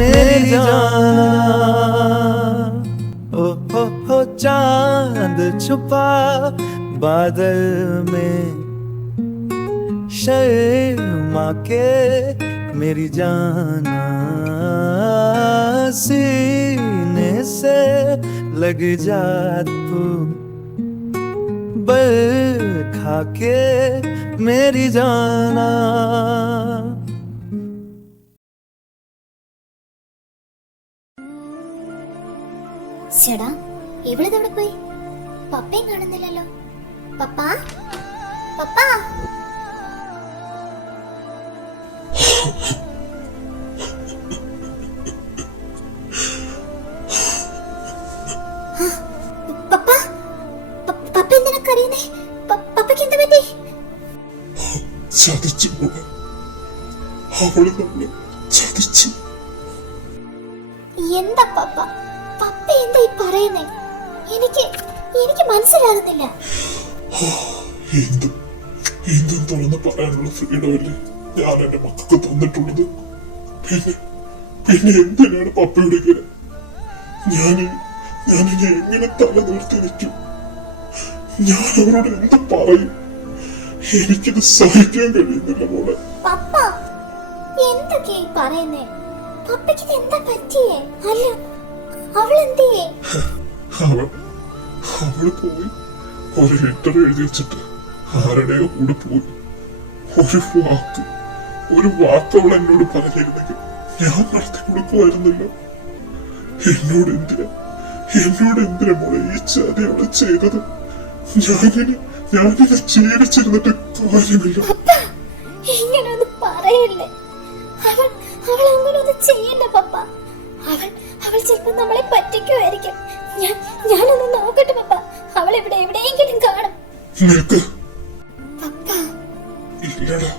मेरी जान। ओ हो चांद छुपा बादल में, शर्मा के मेरी जाना सीने से लग जा तू, बल खा के मेरी जाना। ചേടാ എവിടെ പോയി? പപ്പയും കാണുന്നില്ലല്ലോ. പപ്പ പപ്പ പപ്പ പപ്പ എന്തിനാ കരയുന്നേ? പപ്പയ്ക്ക് എന്താ പറ്റി? ചതിച്ചു മോളെ, അവള് നമ്മളെ ചതിച്ചു. എന്താ പപ്പ പപ്പ എന്താ ഈ പറയുന്നേ? എനിക്ക് മനസ്സിലാകുന്നില്ല. എന്തും തുറന്ന് പറയാനുള്ള ഫ്രീഡമല്ലേ ഞാൻ എന്റെ മക്കൾക്ക് തന്നിട്ടുള്ളത്. പിന്നെ എന്തിനാണ് പപ്പയുടെ ഇങ്ങനെ? ഞാനിനി എങ്ങനെ തല നിർത്തി നിൽക്കും? ഞാൻ അവരോട് എന്ത് പറയും? എനിക്കിത് സഹിക്കാൻ കഴിയുന്നില്ല മോളെ. പപ്പ എന്തൊക്കെയാ പറയുന്നേ? പപ്പയ്ക്ക് എന്താ പറ്റിയേ? അല്ല അവളെന്തേ? അവള് പോയി ഒരു ലെറ്റർ എഴുതി വെച്ചിട്ട് ആരുടെയോ കൂടെ പോയി. ഒരു വാക്ക് അവൾ എന്നോട് പറഞ്ഞിരുന്നെങ്കിൽ ഞാൻ നടത്തി കൊടുക്കുമായിരുന്നല്ലോ. എന്നോട് എന്തിനാ മോളെ ഈ ചതി അവള് ചെയ്തത്? ഞാനിനി ജീവിച്ചിരുന്നിട്ട് കാര്യമില്ല. ഇങ്ങനൊന്നും പറയല്ലേ. അവൾ അങ്ങനൊന്നും ചെയ്യില്ല പപ്പ. അവൾ ചിലപ്പോ നമ്മളെ പറ്റിക്കുമായിരിക്കും. ഞാനൊന്ന് നോക്കട്ടെ പപ്പ. അവൾ എവിടെയെങ്കിലും കാണും. ഇല്ലടാ,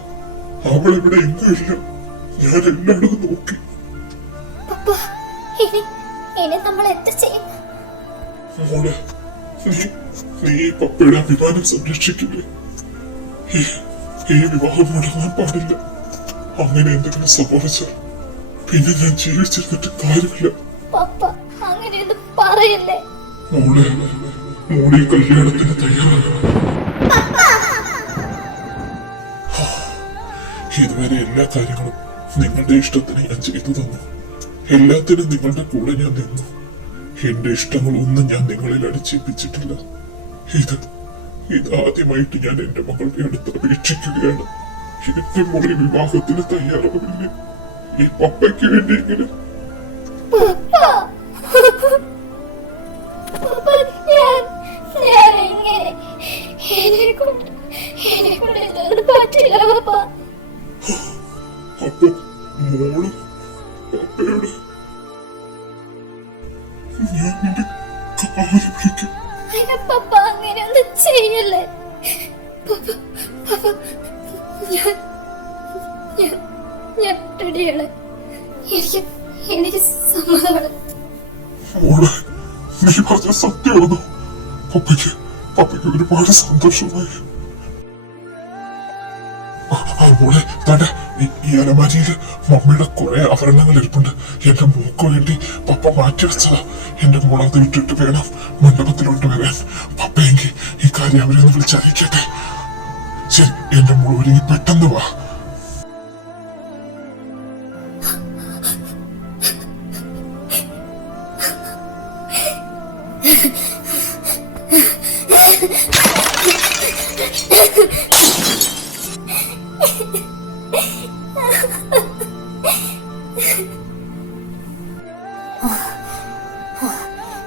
അവൾ ഇവിടെ എങ്ങും ഇല്ല. ഞാൻ എല്ലായിടവും നോക്കി. പപ്പ ഇനി നമ്മൾ എന്ത് ചെയ്യും? മോളെ, നീ പപ്പയുടെ അഭിമാനം സംരക്ഷിക്കില്ലേ? ഈ വിവാഹം മുടങ്ങാൻ പാടില്ല. അങ്ങനെ എന്തെങ്കിലും സംഭവിച്ചാൽ പിന്നെ ഞാൻ ജീവിച്ചിരുന്നിട്ട് കാര്യമില്ല. പപ്പ അങ്ങനെയൊന്നും പറയല്ലേ. മോളെ കല്യാണത്തിന് തയ്യാറാകണം. ഇതുവരെ എല്ലാ കാര്യങ്ങളും നിങ്ങളുടെ ഇഷ്ടത്തിന് ഞാൻ ചെയ്തു തന്നു. എല്ലാത്തിനും നിങ്ങളുടെ കൂടെ ഞാൻ നിന്നു. എന്റെ ഇഷ്ടങ്ങളൊന്നും ഞാൻ നിങ്ങളിൽ അടിച്ചേൽപ്പിച്ചിട്ടില്ല. ഇതാദ്യമായിട്ട് ഞാൻ എന്റെ മകളുടെ അടുത്ത് അപേക്ഷിക്കുകയാണ്. എന്റെ മോളെ വിവാഹത്തിന് തയ്യാറാവില്ലേ? ഈ പപ്പയ്ക്ക് വേണ്ടിയെങ്കിലും. അപ്പൊ മോള് പപ്പയോട് ഞാൻ നിന്റെ കാല് പിടിക്കും. പപ്പ അങ്ങനെയൊന്നും ചെയ്യല്ലേ. ഞാൻ റെഡിയാണ്. എനിക്ക് സമ്മതമാണ്. മോളെ, നീ പറഞ്ഞ സത്യമാണോ? പപ്പയ്ക്ക് ഒരുപാട് സന്തോഷമായി. മോളെ, തന്റെ ഈ അലമാരിയില് മമ്മിയുടെ കുറെ ആഭരണങ്ങൾ ഇരിപ്പുണ്ട്. എന്റെ മോക്ക് വേണ്ടി പപ്പ മാറ്റിവെച്ചതാ. എന്റെ മോളത് വിട്ടിട്ട് വേണം മണ്ഡപത്തിലോട്ട് വരാൻ. പപ്പയെങ്കിൽ ഈ കാര്യം അവരെ വിളിച്ചറിയിക്കട്ടെ. ശരി, എന്റെ മോൾ ഒരുങ്ങി പെട്ടെന്ന് വാ.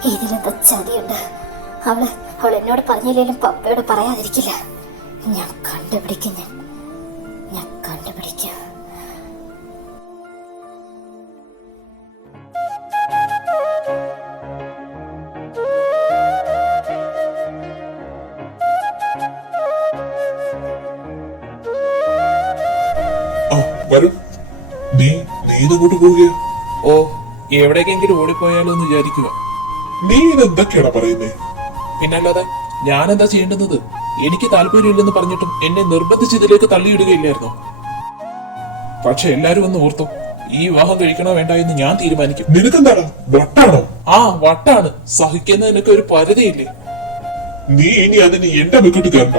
ഇതിലെന്താ ചതിയുണ്ട്? അവൾ എന്നോട് പറഞ്ഞില്ലേലും പപ്പയോട് പറയാതിരിക്കില്ല. ഞാൻ കണ്ടുപിടിക്കും. നീ ഇതങ്ങോട്ട് പോവുകയോ? ഓ, എവിടേക്കെങ്കിലും ഓടിപ്പോയാലോ എന്ന് വിചാരിക്കുക. നീ ഇതെന്തൊക്കെയാണ് പറയുന്നേ? പിന്നല്ലാതെ ഞാനെന്താ ചെയ്യേണ്ടുന്നത്? എനിക്ക് താല്പര്യമില്ലെന്ന് പറഞ്ഞിട്ടും എന്നെ നിർബന്ധിച്ച് ഇതിലേക്ക് തള്ളിയിടുകയില്ലായിരുന്നോ? പക്ഷെ എല്ലാരും ഒന്ന് ഓർത്തു, ഈ വിവാഹം കഴിക്കണോ വേണ്ട എന്ന് ഞാൻ തീരുമാനിക്കും. നിനക്കെന്താണ് വട്ടാണോ? ആ വട്ടാണ്. സഹിക്കുന്നതിനൊക്കെ ഒരു പരിധിയില്ലേ? നീ ഇനി അതിന് എന്റെ മെക്കിട്ട് കയറണ്ട.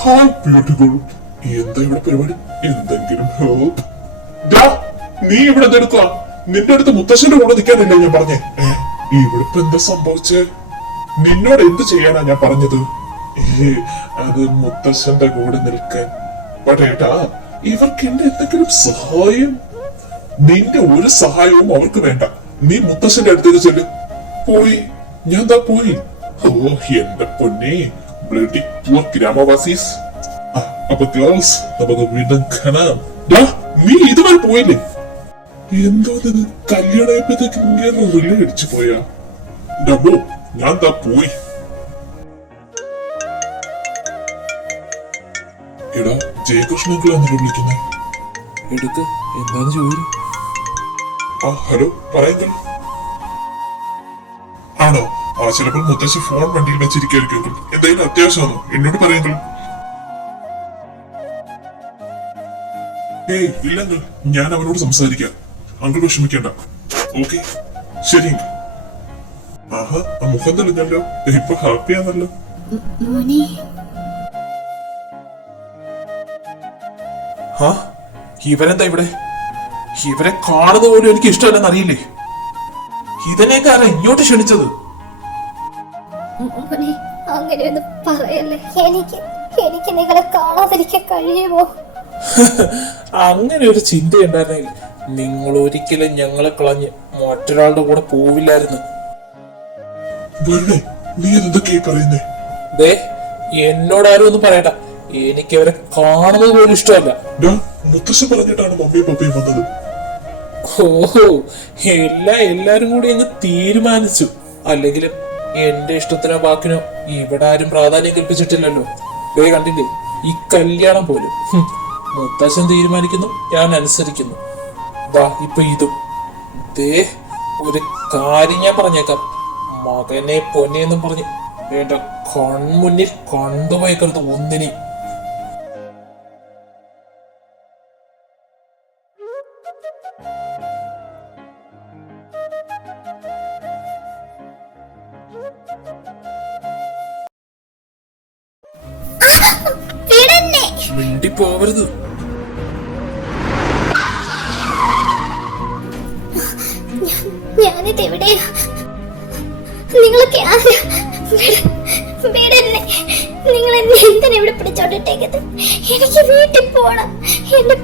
ഹായ് ബ്യൂട്ടിഫുൾ, എന്താ ഇവിടെ പരിപാടി? എന്തെങ്കിലും ഹെൽപ്പ്? നീ ഇവിടെ എന്തെടുക്കുക? നിന്റെ അടുത്ത് മുത്തശ്ശന്റെ കൂടെ നിൽക്കാനല്ലേ ഞാൻ പറഞ്ഞേ? ഇവിടെ ഇപ്പൊ എന്താ സംഭവിച്ചേ? നിന്നോട് എന്ത് ചെയ്യാനാ ഞാൻ പറഞ്ഞത്? അത് മുത്തശ്ശന്റെ കൂടെ നിൽക്കാൻ. പട്ടേട്ടാ, ഇവർക്ക് എന്റെ എന്തെങ്കിലും സഹായം? നിന്റെ ഒരു സഹായവും അവർക്ക് വേണ്ട. നീ മുത്തശ്ശന്റെ അടുത്തേക്ക് ചെല്ലു. പോയി. ഞാൻ ദാ പോയി. ഓ എന്റെ പൊന്നെ, ബ്ലഡി പൂർ ഗ്രാമവാസീസ്. അപ്പൊ ഗേൾസ്, നമുക്ക് വീണ്ടും കാണാം. നീ ഇതുവരെ പോയില്ലേ? എന്തോ കല്യാണയപ്പോഴത്തേക്ക് ഇങ്ങനെ റിലേ അടിച്ചു പോയാ? ഡബോ, ഞാൻ ദാ പോയി. എടാ, ജയകൃഷ്ണങ്കിളാണ് വിളിക്കുന്നത്. എടുക്ക്, എന്താന്ന് ജോലി? ഹലോ, പറയുന്നു. ആണോ? ചിലപ്പോൾ മുത്തശ്ശി ഫോൺ വണ്ടിയിൽ വെച്ചിരിക്കും. എന്തെങ്കിലും അത്യാവശ്യമാണോ? എന്നോട് പറയുന്നു. ഏയ് ഇല്ലെങ്കിൽ ഞാൻ അവനോട് സംസാരിക്കാം. അങ്കിൾ വിഷമിക്കണ്ട. ഓക്കെ, ശരി. ആഹാ, ആ മുഖം തെളിഞ്ഞല്ലോ. ഇപ്പൊ ഹാപ്പിയാണല്ലോ. മോനെ, ഇവരെന്താ ഇവിടെ? ഇവരെ കാണുന്നത് പോലും എനിക്ക് ഇഷ്ടമല്ലെന്ന് അറിയില്ലേ? ഇതിനേക്ക് ആരാ ഇങ്ങോട്ട് ക്ഷണിച്ചത്? മോനെ, അങ്ങനെയൊന്നും പറയല്ലേ. എനിക്ക് നിങ്ങളെ കാണാതിരിക്കാൻ കഴിയുമോ? അങ്ങനെ ഒരു ചിന്ത ഉണ്ടായിരുന്നെങ്കിൽ നിങ്ങൾ ഒരിക്കലും ഞങ്ങളെ കളഞ്ഞ് മറ്റൊരാളുടെ കൂടെ പോവില്ലായിരുന്നു. നീ എന്തൊക്കെയാ പറയുന്നേ? ദേ, എന്നോടാരും ഒന്നും പറയണ്ട. എനിക്ക് അവരെ കാണുന്നത് പോലും ഇഷ്ടമല്ല. മുത്തശ്ശൻ പറഞ്ഞിട്ടാണ് മമ്മിയും പപ്പയും വന്നത്. ഓഹോ, എല്ലാരും കൂടി അങ്ങ് തീരുമാനിച്ചു. അല്ലെങ്കിലും എന്റെ ഇഷ്ടത്തിനോ വാക്കിനോ ഇവിടെ ആരും പ്രാധാന്യം കൽപ്പിച്ചിട്ടില്ലല്ലോ. ദേ കണ്ടില്ലേ, ഈ കല്യാണം പോലും മുത്തശ്ശൻ തീരുമാനിക്കുന്നു, ഞാൻ അനുസരിക്കുന്നു. ദാ ഇപ്പൊ ഇതും. ദേ, ഒരു കാര്യം ഞാൻ പറഞ്ഞേക്കാം. മകനെ പൊന്നെന്നും പറഞ്ഞ് എന്റെ കൺമുന്നിൽ കണ്ടുപോയേക്കരുത് ഒന്നിനെ. മിണ്ടി പോവരുത്. ഞാനിത് എവിടെയാ? നിങ്ങളൊക്കെ ആരാ? നിങ്ങൾ എന്നെ എന്തിനാ ഇവിടെ പിടിച്ചോണ്ടിട്ടേക്കത്? എനിക്ക് വീട്ടിൽ പോണം. എന്റെ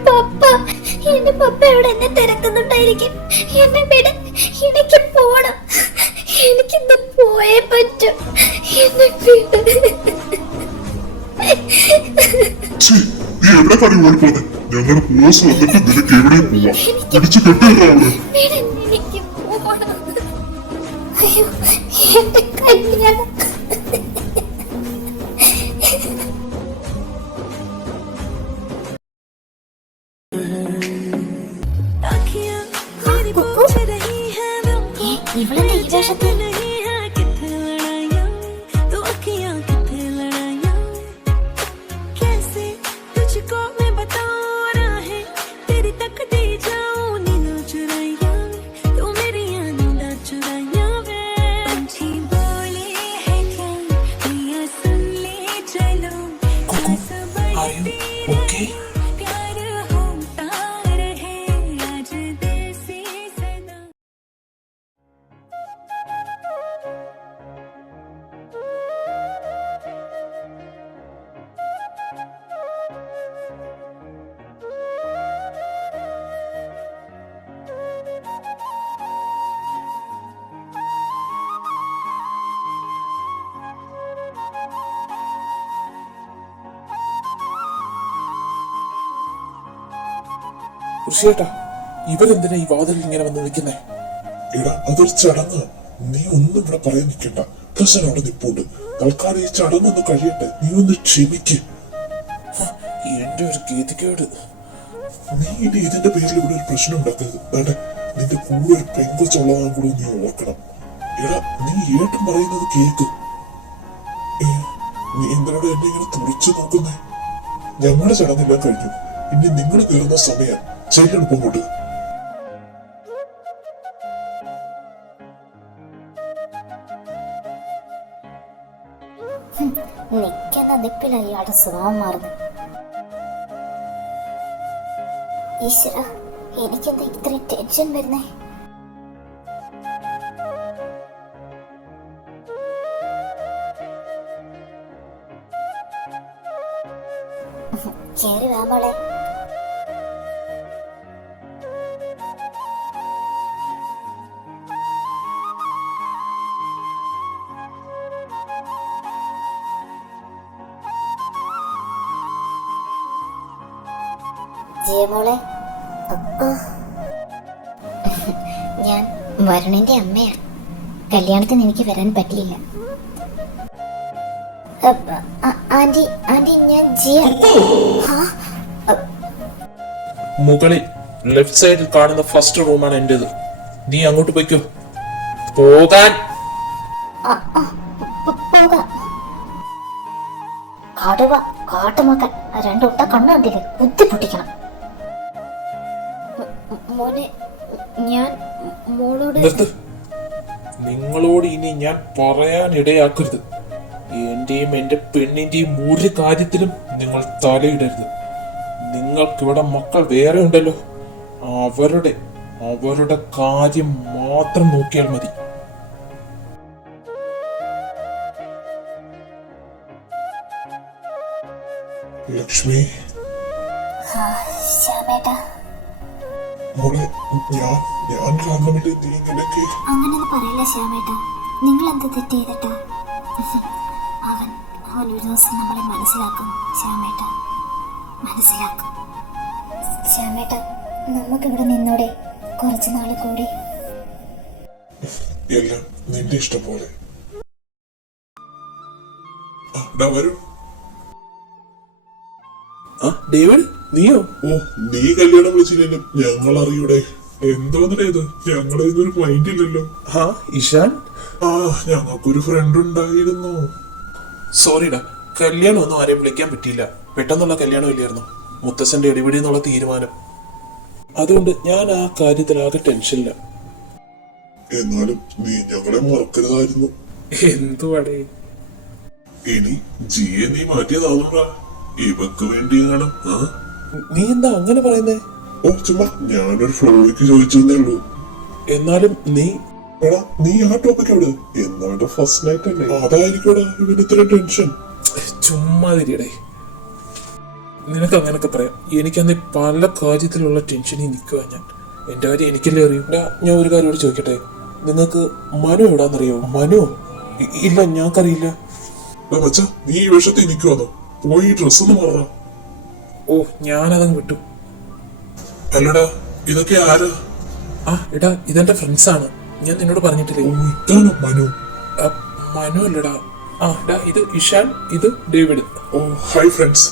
പപ്പ ഇവിടെ എന്നെ തിരക്കുന്നുണ്ടായിരിക്കും. എന്നെ വിട്, എനിക്ക് പോണം. എനിക്കിന്ന് പോയേ പറ്റൂ. എന്നെ എവിടെ കളി ഓടിപ്പോന്നെ? ഞങ്ങളുടെ പോസ് വന്നിട്ട് നിനക്ക് എവിടെയും പോവാം. പിടിച്ചു കെട്ടില്ല അവിടെ. എനിക്ക് പോണം. അയ്യോ, എന്റെ കല്യാണം. ഇവളെന്താ ഈ വേഷത്തിൽ? ഋഷിയേട്ടാ, ഇവരെന്തിനാ ഈ വാതിലിൽ ഇങ്ങനെ വന്ന് നിൽക്കുന്നേ? എടാ, അതൊരു ചടങ്ങ്. നീ ഒന്നും ഇവിടെ പറയാൻ നിൽക്കണ്ട. പ്രശ്നം അവിടെ നിപ്പുണ്ട്. തൽക്കാലം ഈ ചടങ്ങൊന്ന് കഴിയട്ടെ. നീ ഒന്ന് ക്ഷമിക്ക്. എന്റെ ഒരു ഗതികേട്. നീ ഇനി ഇതിന്റെ പേരിൽ ഇവിടെ ഒരു പ്രശ്നം ഉണ്ടാക്കരുത്. വേണ്ടേ, നിന്റെ കൂടെ ഒരു പെങ്കൊച്ചുള്ളതാൻ കൂടെ നീ ഓർക്കണം. എടാ, നീ ഏട്ടൻ പറയുന്നത് കേക്ക്. നീ എന്തിനോട് എന്നെ ഇങ്ങനെ തുറച്ചു നോക്കുന്നേ? ഞങ്ങളുടെ ചടങ്ങെല്ലാം കഴിഞ്ഞു. ഇനി നിങ്ങൾ കയറുന്ന സമയം. ചെല്ലണം അങ്ങോട്ട്. ഗ്യാപ്പിലായി ഇയാളുടെ സ്വഭാവം മാറുന്നത്. ഈശ്വര, എനിക്കെന്താ ഇത്രയും ടെൻഷൻ വരുന്നേ? കേറി വാ മോളെ. ജിയമോളെ, ഞാൻ വരുണിന്റെ അമ്മയാണ്. കല്യാണത്തിന് എനിക്ക് വരാൻ പറ്റിയില്ല. ആന്റി, ആന്റി, ഞാൻ ജിയ. മുകളിൽ ലെഫ്റ്റ് സൈഡിൽ കാണുന്ന ഫസ്റ്റ് റൂമാണ് എന്റേത്. നീ അങ്ങോട്ട് പോയിക്കോ. പോകാൻ. പോകാം. കടുവ, കാട്ടുമക്കൻ, രണ്ടുണ്ട കണ്ണുണ്ടില്ലേ, ബുദ്ധി പൊട്ടിക്കണം. മോനെ, ഞാൻ മോളോട് നിർത്ത്. നിങ്ങളോട് ഇനി ഞാൻ പറയാൻ ഇടയാക്കരുത്. എന്റെയും എന്റെ പെണ്ണിന്റെയും ഒരു കാര്യത്തിലും നിങ്ങൾ തലയിടരുത്. നിങ്ങൾക്കിവിടെ മക്കൾ വേറെ ഉണ്ടല്ലോ, അവരുടെ കാര്യം മാത്രം നോക്കിയാൽ മതി. ലക്ഷ്മി, ശ്യാമേട്ടാ, മോളെ, ഞാൻ കാരണമിട്ട് നീ ഇങ്ങനെയൊക്കെ. അങ്ങനൊന്നും പറയില്ല ശ്യാമേട്ടാ. നിങ്ങൾ എന്ത് തെറ്റ് ചെയ്തിട്ടാ? അവൻ ഒരു ദിവസം നമ്മളെ മനസ്സിലാക്കും ശ്യാമേട്ടാ, മനസ്സിലാക്കും. ശ്യാമേട്ടാ, നമുക്കിവിടെ നിന്നൂടെ കുറച്ചു നാൾ കൂടി? എല്ലാം നിന്റെ ഇഷ്ടം പോലെ. വരൂ. ഡേവിഡ്, നീയോ? ഓ, നീ കല്യാണം വിളിച്ചില്ലല്ലോ, ഞങ്ങൾ അറിയൂടെ. എന്തോന്നടേ ഇത്, ഞങ്ങളെ ഇതൊരു മൈൻഡ് ഇല്ലല്ലോ. ഇഷാൻ, ഞങ്ങൾക്കൊരു ഫ്രണ്ട് ഉണ്ടായിരുന്നു. സോറിടാ, കല്യാണം ഒന്നും ആരെയും വിളിക്കാൻ പറ്റിയില്ല. പെട്ടെന്നുള്ള കല്യാണം ഇല്ലായിരുന്നു, മുത്തച്ഛന്റെ ഇടിപിടി എന്നുള്ള തീരുമാനം. അതുകൊണ്ട് ഞാൻ ആ കാര്യത്തിൽ ആകെ ടെൻഷനില്ല. എന്നാലും നീ ഞങ്ങളെ മറക്കരുതായിരുന്നു. എന്തുവാടേ? ഇനി ജിയെ നീ മാറ്റിയതാണോടാ? ഇവക്ക് വേണ്ടിയാണ്. നീ എന്താ അങ്ങനെ പറയുന്നേ? ഓ, ചുമ്മാ ഞാനൊരു ഫ്ലോയ്ക്ക് ചോദിച്ചതേ ഉള്ളൂ. എന്നാലും നീ എടാ, നീ ആ ടോപ്പിക് എവിടെ? എന്നാണ്ട് ഫസ്റ്റ് നൈറ്റ് അല്ലേ, അതായിരിക്കടാ ഇവന് ഇത്ര ടെൻഷൻ. ചുമ്മാ തിരിയടേ. നിനക്ക് അങ്ങനൊക്കെ പറയാം. എനിക്കന്ന് പല കാര്യത്തിലുള്ള ടെൻഷനിൽ നിൽക്കുക. എന്റെ കാര്യം എനിക്കല്ലേ അറിയൂ. ഞാൻ ഒരു കാര്യം കൂടി ചോദിക്കട്ടെ, നിങ്ങൾക്ക് മനു എവിടാന്നറിയോ? മനു? ഇല്ല, ഞങ്ങൾക്കറിയില്ല. മച്ചാ, നീ ഈ വേഷത്തിൽ നിൽക്കുവാന്നോ? പോയി ഡ്രസ് ഒന്ന് മാറാ. ഓ, ഞാനതങ്ങ് വിട്ടു. അല്ലടാ, ഇതൊക്കെ ആരാ? എടാ, ഇതെന്റെ ഫ്രണ്ട്സ് ആണ്. ഞാൻ നിന്നോട് പറഞ്ഞിട്ടില്ലേ? ഓ, ഇതാണോ മനു? മനു അല്ലടാ. ഇത് ഇഷാൻ, ഇത് ഡേവിഡ്. ഓ, ഹായ് ഫ്രണ്ട്സ്,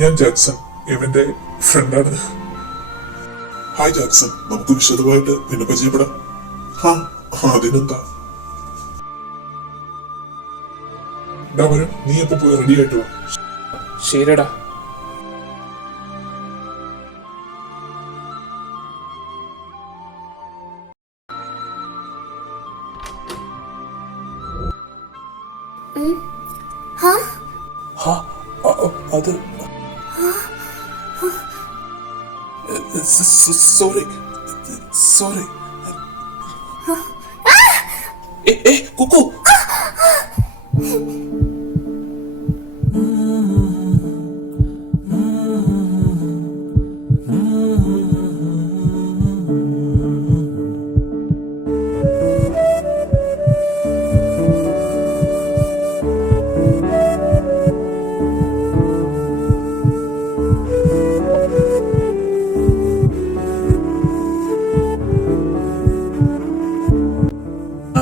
ഞാൻ ജാക്സൺ, ഇവന്റെ ഫ്രണ്ടാണ്. ഹായ് ജാക്സൺ, നമുക്ക് വിശദമായിട്ട് പിന്നെ പരിചയപ്പെടാം. അതിനെന്താ? വരും, നീ എപ്പോ പോയി റെഡി ആയിട്ട് വാ. ശരിടാ. അത് സോറി സോറി. കുക്കു,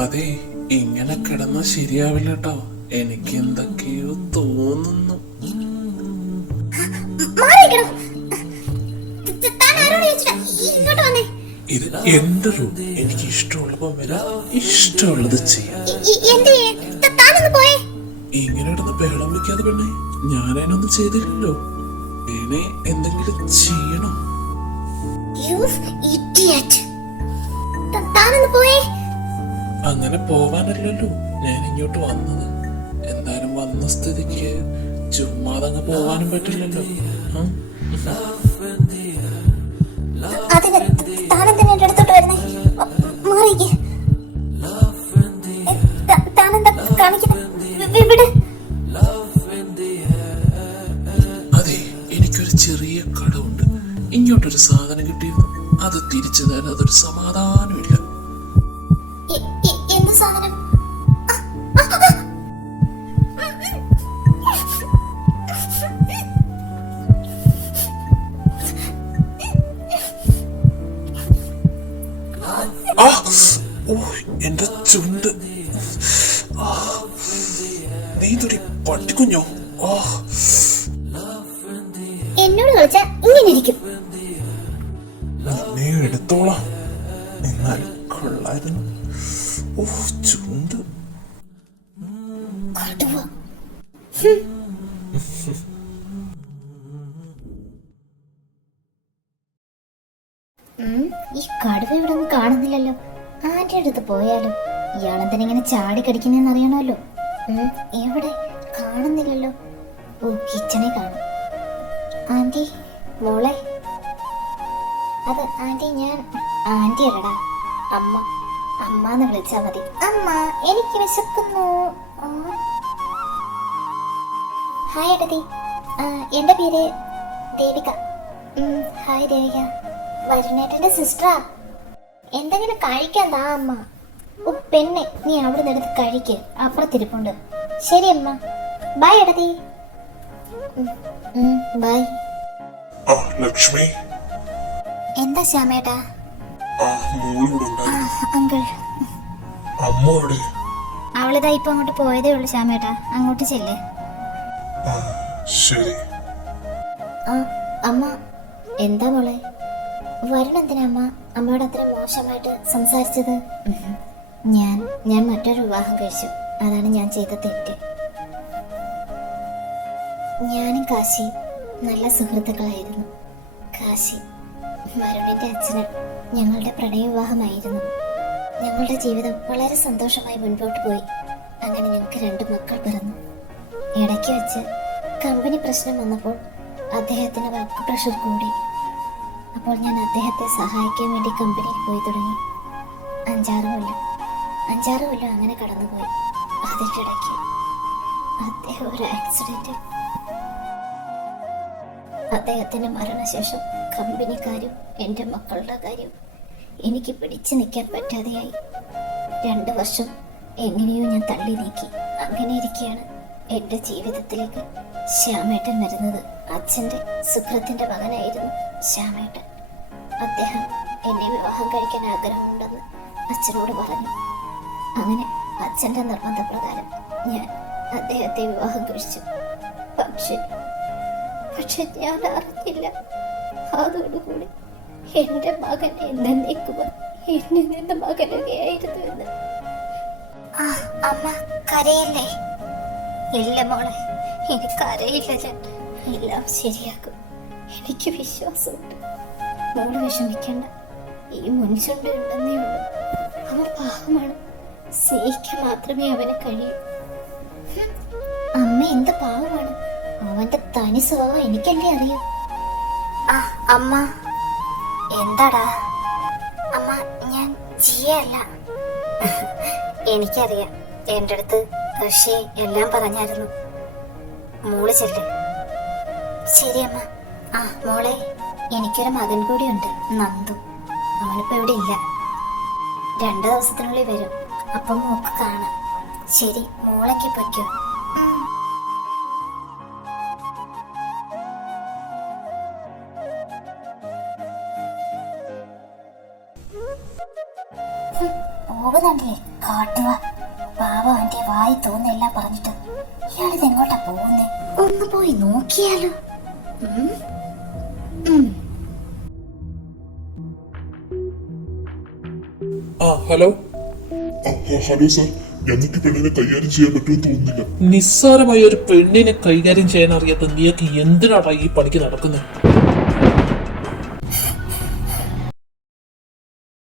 അതെ, ഇങ്ങനെ കിടന്നാ ശരിയാവില്ല കേട്ടോ. എനിക്ക് എന്തൊക്കെയോ തോന്നുന്നു. ഇത് എന്റെ റൂം. എനിക്ക് ഇഷ്ടമുള്ളപ്പോ വരാം, ഇഷ്ടമുള്ളത് ചെയ്യാം. ഇങ്ങനെ ഇടുന്ന ബഹളം വിളിക്കാതെ പെണ്ണെ, ഞാനതിനൊന്നും ചെയ്തില്ലല്ലോ. വേണേ എന്തെങ്കിലും ചെയ്യണോ? അങ്ങനെ പോവാനല്ലല്ലോ ഞാൻ ഇങ്ങോട്ട് വന്നത്. എന്തായാലും വന്ന സ്ഥിതിക്ക് ചുമ്മാതങ്ങ് പോവാനും പറ്റില്ലല്ലോ. അതിന് താനെന്തിനാ എന്റെ അടുത്തോട്ട് വരുന്നേ? മാറിക്ക്. താനെന്താ കാണിക്കുന്നത്? വിട്. അതെ, എനിക്കൊരു ചെറിയ കടമുണ്ട്. ഇങ്ങോട്ടൊരു സാധനം കിട്ടിയിരുന്നു, അത് തിരിച്ചു തരാൻ അതൊരു സമാധാനമില്ല. എന്ത് സാധനം? എന്റെ ചുണ്ട്. നീ തൊടി പട്ടിക്കുഞ്ഞോ? എന്നോട് കളിച്ചാ ഇങ്ങനെ ഇരിക്കും. നിന്നെ എടുത്തോളാം, എന്നാൽ കൊള്ളായിരുന്നു. ചുണ്ട്. ഈ കടുവ ഇവിടെ ഒന്നും കാണുന്നില്ലല്ലോ. ആരുടെ അടുത്ത് പോയാലും ഇയാളെന്തിനെ ഇങ്ങനെ ചാടി കടിക്കുന്നതെന്ന് അറിയണമല്ലോ. എവിടെ കാണുന്നില്ലല്ലോ. കിച്ചണെ കാണും. ആന്റി, മോളെ. അത് ആന്റി, ഞാൻ ആന്റി അല്ലടാ, അമ്മ. അമ്മന്ന് വിളിച്ചാ മതി. അമ്മ, എനിക്ക് വിശക്കുന്നു. ഹായ് ഏട്ടത്തി, എന്റെ പേര് ദേവിക. ഹായ് ദേവിക. വരുണേട്ടന്റെ സിസ്റ്ററാ. എന്തെങ്കിലും കഴിക്കാൻ താ അമ്മ. പെണ്ണെ, നീ അവിടെ നിന്ന് കഴിക്ക്, അപ്പുറത്തിരിപ്പുണ്ട്. ശരി അമ്മ. ബൈ ഏട്ടത്തി. ബൈ. ലക്ഷ്മി, എന്താ ശ്യാമേട്ടാ? അങ്കിൾ, അമ്മോടെ അവളിതാ ഇപ്പൊ അങ്ങോട്ട് പോയതേ ഉള്ളു ശ്യാമേട്ടാ. അങ്ങോട്ട് ചെല്ലേ. ശരി. അമ്മ, എന്താ മോളെ? വരണെന്തിനാ അമ്മ അമ്മയോട് അത്ര മോശമായിട്ട് സംസാരിച്ചത്? ഞാൻ മറ്റൊരു വിവാഹം കഴിച്ചു. അതാണ് ഞാൻ ചെയ്ത തെറ്റ്. ഞാനും കാശി നല്ല സുഹൃത്തുക്കളായിരുന്നു. കാശി വരുണിന്റെ അച്ഛന് ഞങ്ങളുടെ പ്രണയവിവാഹമായിരുന്നു. ഞങ്ങളുടെ ജീവിതം വളരെ സന്തോഷമായി മുൻപോട്ട് പോയി. അങ്ങനെ ഞങ്ങൾക്ക് 2 മക്കൾ പിറന്നു. ഇടയ്ക്ക് വെച്ച് കമ്പനി പ്രശ്നം വന്നപ്പോൾ അദ്ദേഹത്തിന് വർക്ക് പ്രഷർ കൂടി. അപ്പോൾ ഞാൻ അദ്ദേഹത്തെ സഹായിക്കാൻ വേണ്ടി കമ്പനിയിൽ പോയി തുടങ്ങി. 5-6 കൊല്ലം അങ്ങനെ കടന്നുപോയി. അതിൻ്റെ ഇടയ്ക്ക് അദ്ദേഹം ഒരു ആക്സിഡന്റ്. അദ്ദേഹത്തിന്റെ മരണശേഷം കമ്പനിക്കാരും എൻ്റെ മക്കളുടെ കാര്യം എനിക്ക് പിടിച്ചു നിൽക്കാൻ പറ്റാതെയായി. 2 വർഷം എങ്ങനെയോ ഞാൻ തള്ളി നീക്കി. അങ്ങനെ ഇരിക്കുകയാണ് എൻ്റെ ജീവിതത്തിലേക്ക് ശ്യാമേട്ടൻ വരുന്നത്. അച്ഛൻ്റെ സുഹൃത്തിൻ്റെ മകനായിരുന്നു ശ്യാമേട്ടൻ. അദ്ദേഹം എന്നെ വിവാഹം കഴിക്കാൻ ആഗ്രഹമുണ്ടെന്ന് അച്ഛനോട് പറഞ്ഞു. അങ്ങനെ അച്ഛൻ്റെ നിർബന്ധപ്രകാരം ഞാൻ അദ്ദേഹത്തെ വിവാഹം കഴിച്ചു. പക്ഷെ ഞാൻ അറിഞ്ഞില്ല, അതോടുകൂടി എൻ്റെ മകൻ എന്നേക്കുമായി എന്നിൽ നിന്ന് മകനുകയായിരുന്നു എന്ന്. അമ്മ കരയില്ലേ? ഇല്ല മോളെ, എനിക്കറിയില്ല. ഞാൻ എല്ലാം ശരിയാക്കും, എനിക്ക് വിശ്വാസമുണ്ട്. മോള് വിഷമിക്കണ്ട. ഈ മുൻചുണ്ട് ഉണ്ടെന്നേ ഉള്ളൂ. അവൻ പാവമാണ്, സ്നേഹിക്കാൻ മാത്രമേ അവന് കഴിയൂ. അമ്മ എന്ത് പാവമാണ്. അവന്റെ തനി സ്വഭാവം എനിക്കല്ലേ അറിയൂ. അമ്മ. എന്താടാ? അമ്മ, ഞാൻ ജിയല്ല. എനിക്കറിയാം, എൻ്റെ അടുത്ത് ഋഷി എല്ലാം പറഞ്ഞായിരുന്നു. മോള് ചെല്ല്. ശരി അമ്മ. മോളെ, എനിക്കൊരു മകൻ കൂടിയുണ്ട്, നന്ദു. അവനിപ്പോ ഇവിടെ ഇല്ല. 2 ദിവസത്തിനുള്ളിൽ വരും. അപ്പം മോക്ക് കാണാം. ശരി, മോളെങ്കിൽ പൊയ്ക്കോ. ഓകുന്നുണ്ടല്ലേ കാട്ടുക. പാവ ആന്റി വായി തോന്നെല്ലാം പറഞ്ഞിട്ട് ഇയാളിത് എങ്ങോട്ടാ പോകുന്നേ? ഒന്ന് പോയി നോക്കിയാലോ? ഹലോ. ഹലോ സാർ, ഞങ്ങൾക്ക് പെണ്ണിനെ കൈകാര്യം ചെയ്യാൻ പറ്റുമെന്ന് തോന്നുന്നില്ല. നിസ്സാരമായ ഒരു പെണ്ണിനെ കൈകാര്യം ചെയ്യാൻ അറിയാത്ത നീയൊക്കെ എന്തിനാടാ ഈ പണിക്ക് നടക്കുന്നത്?